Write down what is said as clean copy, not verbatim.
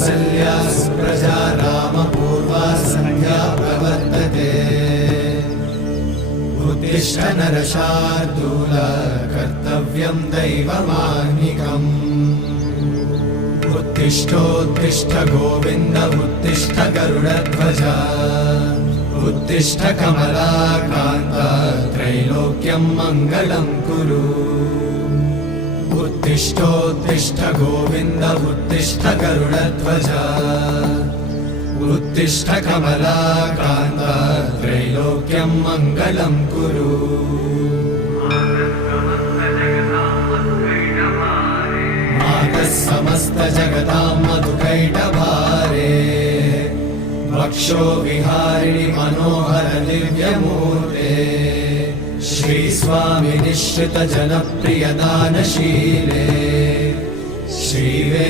कौसल्या सुप्रजा रामपूर्वा सन्ध्या प्रवर्तते उत्तिष्ठ नरशार्दूल कर्तव्यं दैवमाह्निकम् उत्तिष्ठोत्तिष्ठ गोविन्द उत्तिष्ठ गरुडध्वज उत्तिष्ठ कमलाकान्त त्रैलोक्यं मङ्गलं कुरु उत्तिष्ठोत्तिष्ठ गोविन्द उत्तिष्ठ गरुडध्वज उत्तिष्ठ कमलाकान्त त्रैलोक्यं मङ्गलं कुरु मातः समस्त जगतां मधुकैटभारे वक्षो विहारिणि मनोहर दिव्यमूर्ते श्रीस्वामि निश्चित जनप्रिय दानशीले श्रीवे